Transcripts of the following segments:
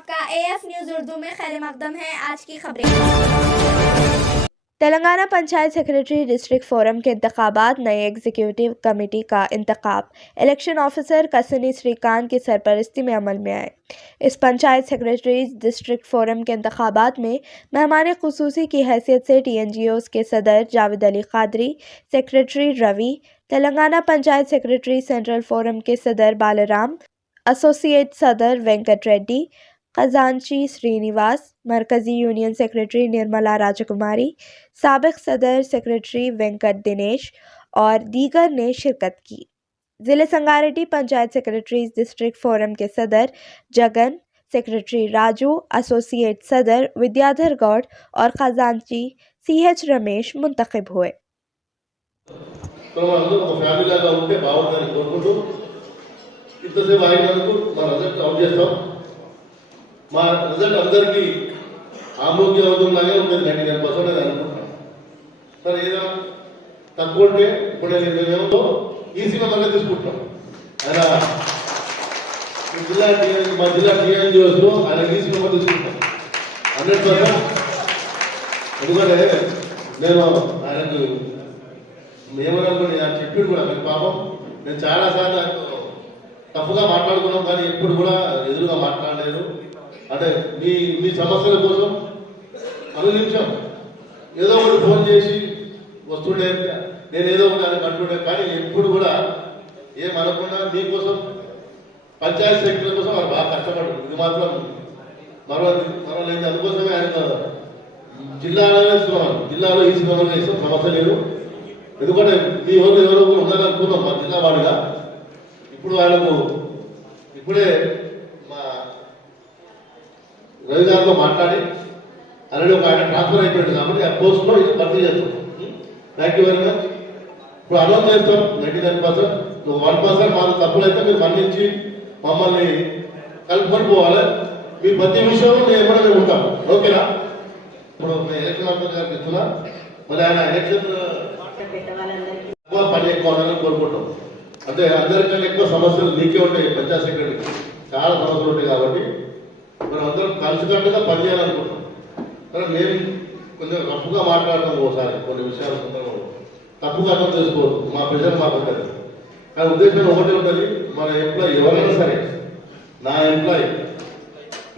आपका AF news Urdu में खैर मकदम है। आज की खबरें। Telangana panchayat secretary district forum के इंतखाबात, नए एग्जीक्यूटिव कमेटी का इंतखाब, इलेक्शन ऑफिसर कसनी श्रीकांत की सरपरस्ती में अमल में आए। इस पंचायत सेक्रेटरी डिस्ट्रिक्ट फोरम के इंतखाबात में मेहमान खुसूसी की हैसियत से TNGOs के सदर Javed Ali Qadri, secretary Ravi, Telangana panchayat secretary central forum के सदर बालराम, एसोसिएट सदर वेंकट रेड्डी, खजांची श्रीनिवास, मरकजी यूनियन सेक्रेटरी निर्मला राजकुमारी, साबिक सदर सेक्रेटरी वेंकट दिनेश और दीगर ने शिरकत की। ज़िले Sangareddy panchayat secretary district forum के सदर जगन, सेक्रेटरी राजू, एसोसिएट सदर विद्याधर गौड़ और खजांची CH रमेश मुंतखब हुए। మా రిజల్ట్ అందరికీ ఆమోదయోగ్యంలాగే ఉంటుంది 99% అని అనుకుంటున్నాను. సరే ఏదో తక్కువ ఉంటే ఇప్పుడు మేమేమో ఈసీ మెంబర్గా తీసుకుంటున్నాం. ఆయన మా జిల్లా TNGOsలో ఆయన ఈసీ మెంబర్ తీసుకుంటాం 100%. ఎందుకంటే నేను ఆయనకు ఏమనుకోండి ఆయన చెప్పిండు కూడా మరి పాపం నేను చాలాసార్లు ఆయనతో తప్పుగా మాట్లాడుకున్నాం, కానీ ఎప్పుడు కూడా ఎదురుగా మాట్లాడలేదు. అంటే మీ సమస్యల కోసం అనునిమిషం ఏదో ఒకటి ఫోన్ చేసి వస్తుండే, నేను ఏదో ఒకటి అని అంటుండే, కానీ ఎప్పుడు కూడా ఏమనకుండా మీకోసం పంచాయతీ సెక్రటరీ కోసం ఆయన బాగా కష్టపడ్డాడు. ఇది మాత్రం మరవలేదు. అందుకోసమే ఆయన జిల్లాలోనే ఇస్తున్నాం, జిల్లాలో ఈ సినిమాలో ఇస్తాం, సమస్య లేదు. ఎందుకంటే మీ వాళ్ళు ఎవరో కూడా ఉండాలనుకున్నాం మా జిల్లా వాడిగా. ఇప్పుడు ఆయనకు ఇప్పుడే రవి గారితో మాట్లాడి ఆల్రెడీ ఒక ఆయన ట్రాన్స్ఫర్ అయిపోయింది కాబట్టి ఆ పోస్ట్లో ఇది భర్తీ చేస్తాం. Thank you very much. ఇప్పుడు అనౌన్స్ చేస్తాం 99%. 1% మాకు తప్పులైతే మీరు మన్నించి మమ్మల్ని కలుపుకొని పోవాలి. మీ ప్రతి విషయంలో మేము కూడా మేము ఉంటాం, ఓకేనా? ఇప్పుడు ఎలక్షన్ ఆఫీసర్ గారికి ఇస్తున్నా, మరి ఆయన ఎలక్షన్ పని ఎక్కువ ఉండాలని కోరుకుంటాం. అంటే అందరికన్నా ఎక్కువ సమస్యలు మీకే ఉంటాయి, పంచాయత్ సెక్రటరీకి చాలా సమస్యలు ఉంటాయి. కాబట్టి మనం అందరం కలిసికట్టుగా పనిచేయాలనుకుంటున్నాం. కానీ మేము కొంచెం తప్పుగా మాట్లాడతాం, ఒకసారి కొన్ని విషయాల సందర్భంలో తప్పుగా అర్థం చేసుకోవద్దు. మా ప్రెజర్ మాకు ఉంటుంది, కానీ ఉద్దేశం ఒకటి ఉంటుంది. మన ఎంప్లాయీ ఎవరైనా సరే, నా ఎంప్లాయీ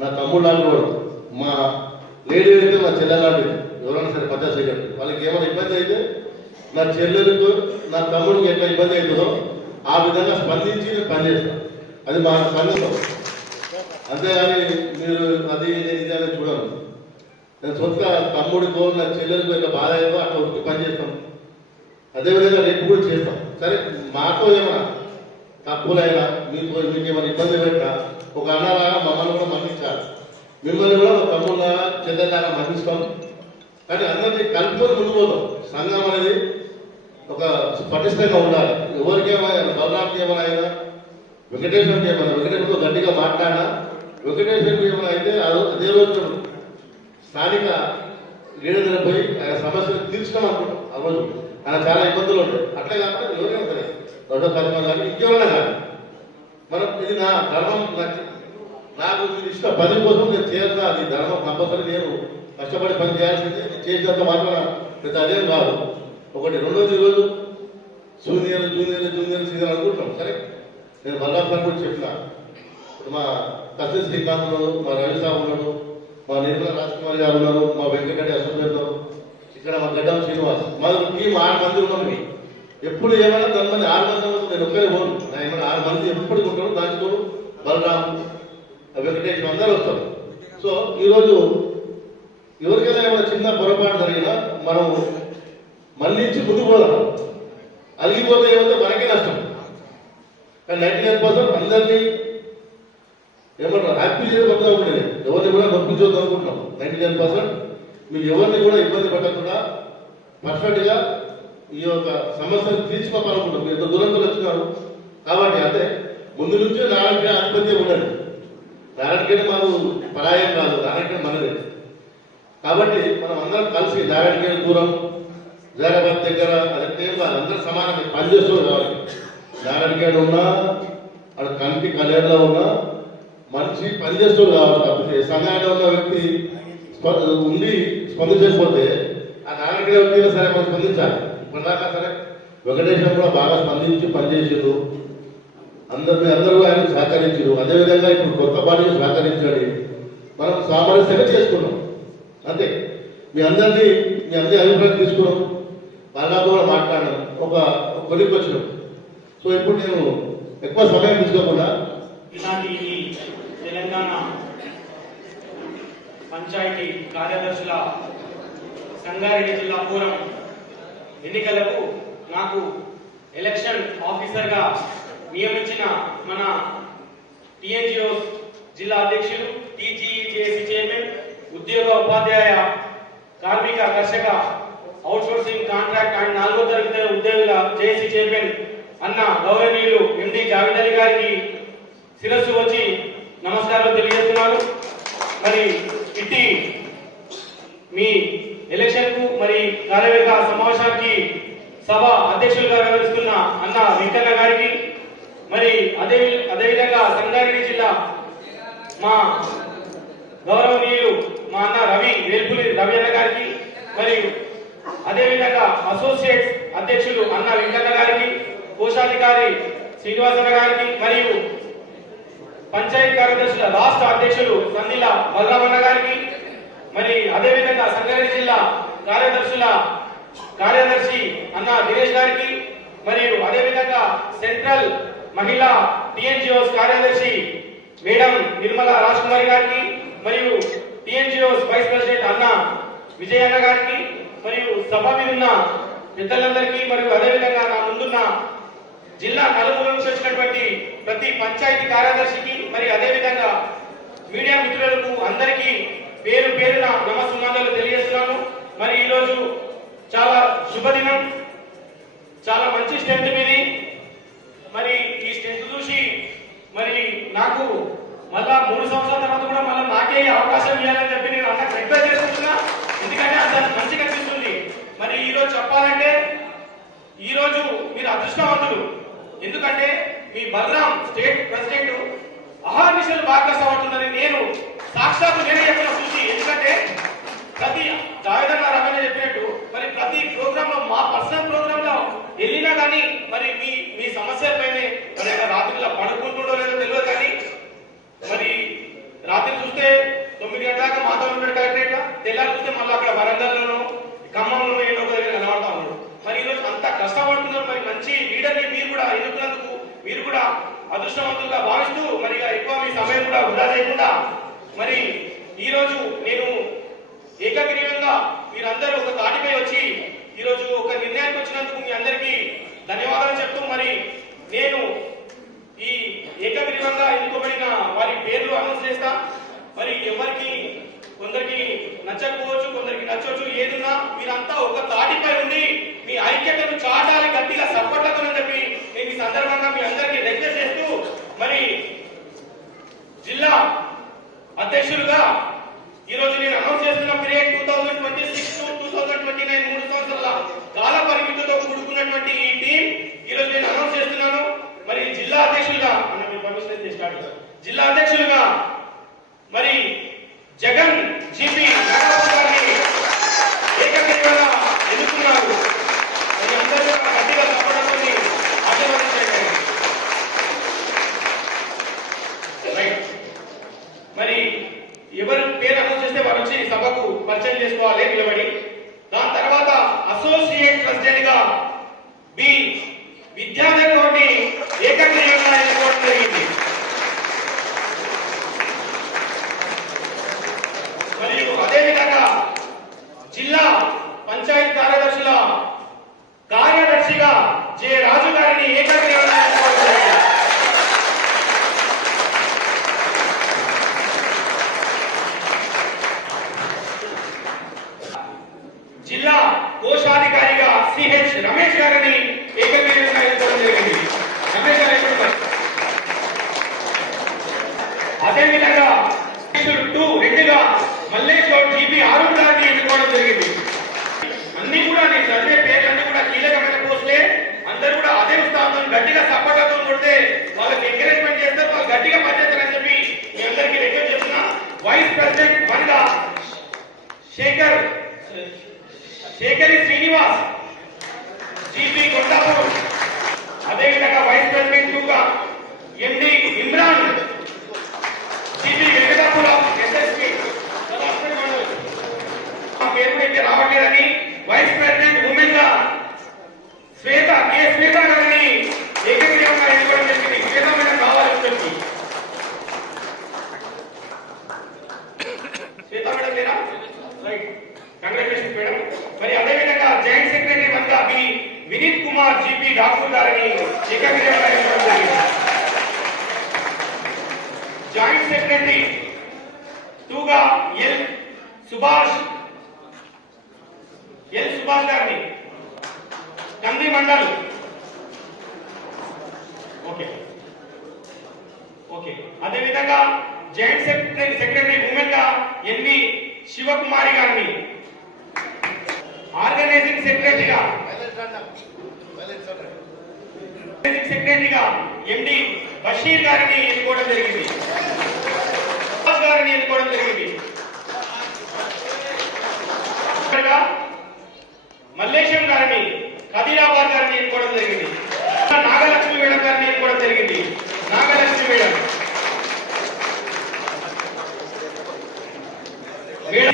నా తమ్ముడు లాంటి వాడు, మా లేడీ అయితే నా చెల్లె లాంటిది, ఎవరైనా సరే పంచాయత్ సెక్రటరీ వాళ్ళకి ఏమైనా ఇబ్బంది అయితే నా చెల్లెలకు నా తమ్ముడికి ఎట్లా ఇబ్బంది అవుతుందో ఆ విధంగా స్పందించి నేను పనిచేస్తాను. అది మా స్పందిస్తాం. అంతేగాని మీరు అది ఇది అని చూడను. నేను సొంత తమ్ముడికో నా చెల్లెలకు ఇట్లా బాధ అయిందో అట్లా ఉరికి పని చేస్తాం. అదేవిధంగా రేపు కూడా చేస్తాం. సరే మాతో ఏమైనా తప్పులైనా మీకు ఏమైనా ఇబ్బంది పెట్టినా ఒక అన్నలాగా మమ్మల్ని కూడా మన్నించాలి, మిమ్మల్ని కూడా ఒక తమ్ముళ్ళగా చెల్లెలాగా మన్నిస్తాం. కానీ అందరినీ కలుపుకొని ముందు పోతాం. సంఘం అనేది ఒక పటిష్టంగా ఉండాలి. ఎవరికేమైనా బలరాంకి ఏమైనా అయినా, వెంకటేశ్వరికి ఏమైనా, వెంకటేశ్వరితో గట్టిగా మాట్లాడినా, వెంకటేశ్వరికి ఏమైనా అయితే అదే రోజు స్థానిక లీడర్ పోయి ఆయన సమస్యలు తీర్చడం అనుకుంటాం. ఆ రోజు ఆయన చాలా ఇబ్బందులు ఉంటాయి. అట్లే కాకుండా ఎవరైనా సరే రెండో కార్యక్రమం కానీ ఇంకేమైనా కానీ మనం ఇది నా ధర్మం, నాకు మీరు ఇష్టం పని కోసం నేను చేయాల్సిన అది ధర్మం. కంపల్సరీ నేను కష్టపడి పని చేయాల్సిందే. చేసినంత మాత్రం ప్రతి అదేం కాదు. ఒకటి రెండోది ఈరోజు జూనియర్ సీజన్ అనుకుంటాం. సరే నేను బల్లాం సార్ కూడా చెప్పిన, ఇప్పుడు మా కసి శ్రీకాంత్ ఉన్నాడు, మా రవి సాబ్ ఉన్నాడు, మా నిర్మలా రాజకుమారి గారు ఉన్నారు, మా వెంకటరెడ్డి అసోసియేట్ ఉన్నారు, ఇక్కడ మా గడ్డం శ్రీనివాస్, మా టీం 6 మంది ఉన్నాం. ఎప్పుడు ఏమైనా 10 మంది 6 మంది నేను ఒక్కరే పోను. నా ఏమైనా 6 మంది ఎప్పటికి ఉంటారు. దాంట్లో బలరాం, వెంకటేష్ అందరూ వస్తారు. సో ఈరోజు ఎవరికైనా ఏమైనా చిన్న పొరపాటు జరిగినా మనం మళ్ళించి ముందు పోదాం. అలిగిపోతే ఏమైతే మనకే నష్టం. కానీ 99% అందరినీ ఏమన్నా హ్యాపీ చేయకుండా ఉండేది, ఎవరిని కూడా నొప్పించవద్దు అనుకుంటున్నాం. 99% మీరు ఎవరిని కూడా ఇబ్బంది పెట్టకుండా పర్ఫెక్ట్గా ఈ యొక్క సమస్యను తీర్చుకోవాలనుకుంటాం. మీరు ఎంత దూరంతో వచ్చినారు కాబట్టి అంటే ముందు నుంచే నారాయణ ఆధిపత్యం ఉండండి. నారాయణకేట మాకు పరాయం కాదు, నారాయణకేట మనదే. కాబట్టి మనం అందరం కలిసి నారాయణకేట దూరం జైరాబాద్ దగ్గర అదంటే అందరూ సమానంగా పనిచేస్తూ కావాలి. నారాయణకేట ఉన్నా అక్కడ కంటి కలేరులో ఉన్నా మంచి పనిచేస్తూ కావాలి. సంఘాన్ని ఉన్న వ్యక్తి ఉండి స్పందించకపోతే ఆ నాయకుడి వ్యక్తిగా సరే మనం స్పందించాలి. ఇప్పటిదాకా సరే వెంకటేశ్వరం కూడా బాగా స్పందించి పనిచేసారు, అందరూ ఆయనకు సహకరించారు. అదేవిధంగా ఇప్పుడు కొత్త పార్టీకి సహకరించండి, మనం సామరస్యంగా చేసుకున్నాం అంతే. మీ అందరి అభిప్రాయం తీసుకున్నాం, వాళ్ళతో కూడా మాట్లాడినాం, ఒక కొలికి వచ్చినాం. సో ఇప్పుడు నేను ఎక్కువ సమయం తీసుకోకుండా ఇలాంటి తెలంగాణ పంచాయతీ కార్యదర్శుల సంగారెడ్డి జిల్లా ఫోరం ఎన్నికలకు నాకు ఎలక్షన్ ఆఫీసర్గా నియమించిన మన టిఎన్జిఓ జిల్లా అధ్యక్షులు, టీజీజేసీ చైర్మన్, ఉద్యోగ ఉపాధ్యాయ కార్మిక కర్షక అవుట్సోర్సింగ్ కాంట్రాక్ట్ అండ్ 4వ తరగతి ఉద్యోగుల జేఏసీ చైర్మన్ అన్న గౌరవనీయులు ఎండి జావేద్ అలీ గారికి శిరస్సు వచ్చి నమస్కారం తెలియజేస్తున్నాను. మరి ఇట్టి మీ ఎలక్షన్ కు మరి కార్యవర్గ సమావేశానికి సభ అధ్యక్షులుగా వ్యవహరిస్తున్న అన్న వెంకన్న గారికి, మరి అదేవిధంగా సంగారెడ్డి జిల్లా మా గౌరవనీయులు మా అన్న వేల్పులి రవి అన్న గారికి, మరియు అదేవిధంగా అసోసియేట్ అధ్యక్షులు అన్న వెంకన్న గారికి, కోశాధికారి శ్రీనివాసన్న గారికి, మరియు పంచాయతీ కార్యదర్శుల రాష్ట్ర అధ్యక్షులు సందిల బలరామన్న గారికి, మరి అదేవిధంగా సంగారెడ్డి జిల్లా కార్యదర్శి అన్న దినేష్ గారికి, మరియు అదేవిధంగా సెంట్రల్ మహిళా టిఎన్జిఓస్ కార్యదర్శి మేడం నిర్మలా రాజ్ కుమారి గారికి, మరియు టిఎన్జిఓస్ వైస్ ప్రెసిడెంట్ అన్న విజయన్న గారికి, మరియు సభ మీద ఉన్న పెద్దలందరికీ, మరియు అదేవిధంగా నా ముందున్న జిల్లా నలుమూల నుంచి వచ్చినటువంటి ప్రతి పంచాయతీ కార్యదర్శికి, మరి అదేవిధంగా మీడియా మిత్రులకు అందరికీ పేరు పేరున నమస్సుమాంజలు తెలియజేస్తున్నాను. మరి ఈరోజు చాలా శుభదినం, చాలా మంచి స్ట్రెంత్ మీది. మరి ఈ స్ట్రెంత్ చూసి మరి నాకు మళ్ళా 3 సంవత్సరాల తర్వాత కూడా మళ్ళీ నాకే అవకాశం ఇవ్వాలని చెప్పి నేను అన్న రిక్వెస్ట్ చేసుకుంటున్నా, ఎందుకంటే అది మంచిగా అనిపిస్తుంది. మరి ఈరోజు చెప్పాలంటే ఈరోజు మీరు అదృష్టవంతులు, ఎందుకంటే మీ బలరాం స్టేట్ ప్రెసిడెంట్ అహర్నిశలు బాగా కష్టపడుతుందని నేను సాక్షాత్తు నేనే చెప్పిన చూసి. ఎందుకంటే ప్రతి జావేదన్న రమణ చెప్పినట్టు మరి ప్రతి ప్రోగ్రామ్ లో మా పర్సనల్ ప్రోగ్రామ్ లో వెళ్ళినా కానీ మరి మీ సమస్యలపైనే మరి రాత్రిలో పడుకుంటుండో లేదో తెలియదు, కానీ మరి రాత్రి చూస్తే 9 గంటల దాకా మాతో ఉన్నాడు కలెక్టరేట్, తెల్లారి చూస్తే మళ్ళీ అక్కడ వరంగల్లోనూ ఖమ్మంలోనూ ఏదో ఒక దగ్గర కనబడతా ఉన్నాడు. మరి ఈరోజు అంత కష్టపడుతున్నారు, మరి మంచి లీడర్ని మీరు కూడా ఎన్నుకున్నందుకు మీరు కూడా అదృష్టవంతులుగా భావిస్తూ మరి ఎక్కువ మీ సమయం కూడా వృధా చేయకుండా మరి ఈరోజు నేను ఏకగ్రీవంగా మీరందరూ ఒక తాటిపై వచ్చి ఈరోజు ఒక నిర్ణయానికి వచ్చినందుకు మీ అందరికీ ధన్యవాదాలు చెప్తూ, మరి నేను ఈ ఏకగ్రీవంగా ఎన్నుకోబడిన వారి పేర్లు అనౌన్స్ చేస్తా. మరి ఎవరికి కొందరికి నచ్చకపోవచ్చు, కొందరికి నచ్చవచ్చు, ఏదున్నా మీరంతా ఒక తాటిపై ఉండి మీ ఐక్యతను చాటాలి గట్టిగా సపోర్ట్లతోని చెప్పి నేను ఈ సందర్భంగా మీ అందరికీ రిక్వెస్ట్ చేస్తూ, మరి జిల్లా అధ్యక్షులుగా ఈరోజు నేను అనౌన్స్ చేస్తున్న పీరియడ్ 2026 to 2029 3 సంవత్సరాల కాల పరిమితితో కూడుకున్నటువంటి ఈ టీం ఈరోజు నేను అనౌన్స్ చేస్తున్నాను. మరి జిల్లా అధ్యక్షులుగా జిల్లా అధ్యక్షులుగా మరి జగన్ జీపీ గారిని ఏకగ్రీవంగా ఎన్నుకున్నారు. మరి అందరూ గట్టిగా తప్పడానికి ఆశీర్వదించండి. మరి ఎవరి పేరు అనౌన్స్ చేస్తే వారు వచ్చి సభకు పరిచయం చేసుకోవాలి నిలబడి. దాని తర్వాత అసోసియేట్ ప్రెసిడెంట్ గా బి విద్యాధర్ గౌడ్ని ఏకగ్రీవంగా ఎన్నుకోవడం జరిగింది. మరియు అదేవిధంగా జిల్లా పంచాయతీ కార్యదర్శుల కార్యదర్శిగా జె రాజు గారిని ఏకగ్రీవంగా ఎన్నుకోవడం జరిగింది. జిల్లా కోశాధికారిగా సిహెచ్ రమేష్ గారిని ఏకగ్రీవంగా ఎన్నుకోవడం జరిగింది. రమేష్ గారు అదేవిధంగా 2 మల్లేష్ గౌడ్ జీపీ ఆరూర్ గారిని ఎన్నుకోవడం జరిగింది. అన్ని కూడా నేను చదివే పేర్లన్నీ కూడా కీలకమైన పోస్టులే. అందరూ కూడా అదే ఉత్సాహంతో గట్టిగా సపోర్ట్లతో కొడితే వాళ్ళకి ఎంకరేజ్మెంట్ చేస్తారు, వాళ్ళు గట్టిగా పనిచేస్తారని చెప్పి మీ అందరికీ రిక్వెస్ట్ చేస్తున్నా. వైస్ వైస్ ప్రెసిడెంట్ వన్గా శేఖరి శ్రీనివాస్ జీపీ కొండాపూర్. అదేవిధంగా వైస్ ప్రెసిడెంట్ టూగా ఎండి ఇమ్రాన్ జీపీ వెంకటాపురం ఎస్ఎస్పి. పేరు అయితే రావట్లేదని వైస్ ప్రెసిడెంట్ ఉమెన్ గా శ్వేత గారిని ఏకగ్రీవంగా ఎన్నుకోవడం జరిగింది. శ్వేత మేడం కావాలని చెప్పి శ్వేత మేడం లేరా? Right, congratulations madam. మరి అదేవిధంగా జాయింట్ సెక్రటరీ వన్గా వినీత్ కుమార్ జీపీ ఠాకూర్ గారిని ఏకగ్రీవంగా ఎన్నుకోవడం జరిగింది. జాయింట్ సెక్రటరీ టూగా ఎల్ సుభాష్ గారిని కంది మండల్. ఓకే. అదేవిధంగా జాయింట్ సెక్రటరీ ఉమెన్ గా ఎన్వి శివకుమారి గారిని, ఆర్గనైజింగ్ సెక్రటరీగా ఎండి బషీర్ గారిని ఎన్నుకోవడం జరిగింది. మల్లేశం గారిని, ఖదీరాబాద్ గారిని ఎన్నుకోవడం జరిగింది. నాగలక్ష్మి మేడం గారిని ఎన్నుకోవడం జరిగింది. నాగలక్ష్మి మేడం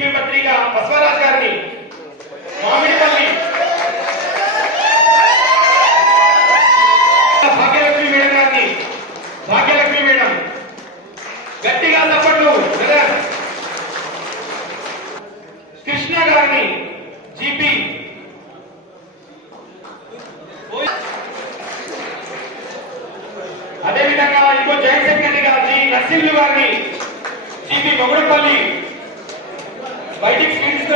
మెంబర్ 3గా బసవరాజ్ గారిని, మామిడిపల్లి భాగ్యలక్ష్మి మేడం గట్టిగా తప్పట్లు. కృష్ణ గారిని జీపీ. అదేవిధంగా ఇంకో జాయింట్ సెక్రటరీగా జి నర్సింహులు గారిని జీపీ మొగుడపల్లి. బయటికి స్క్రీన్స్